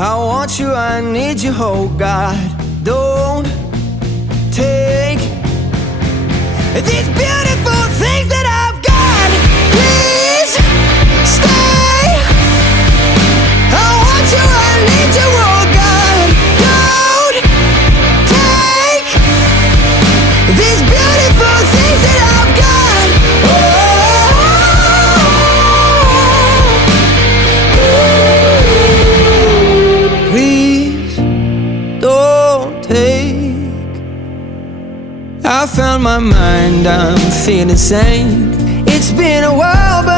I want you, I need you, oh God. Don't take these beautiful things that I've got. Please stay. I want you, I need you, oh God. Don't take these beautiful things that I've got. Please don't take. I found my mind, I'm feeling sane. It's been a while, but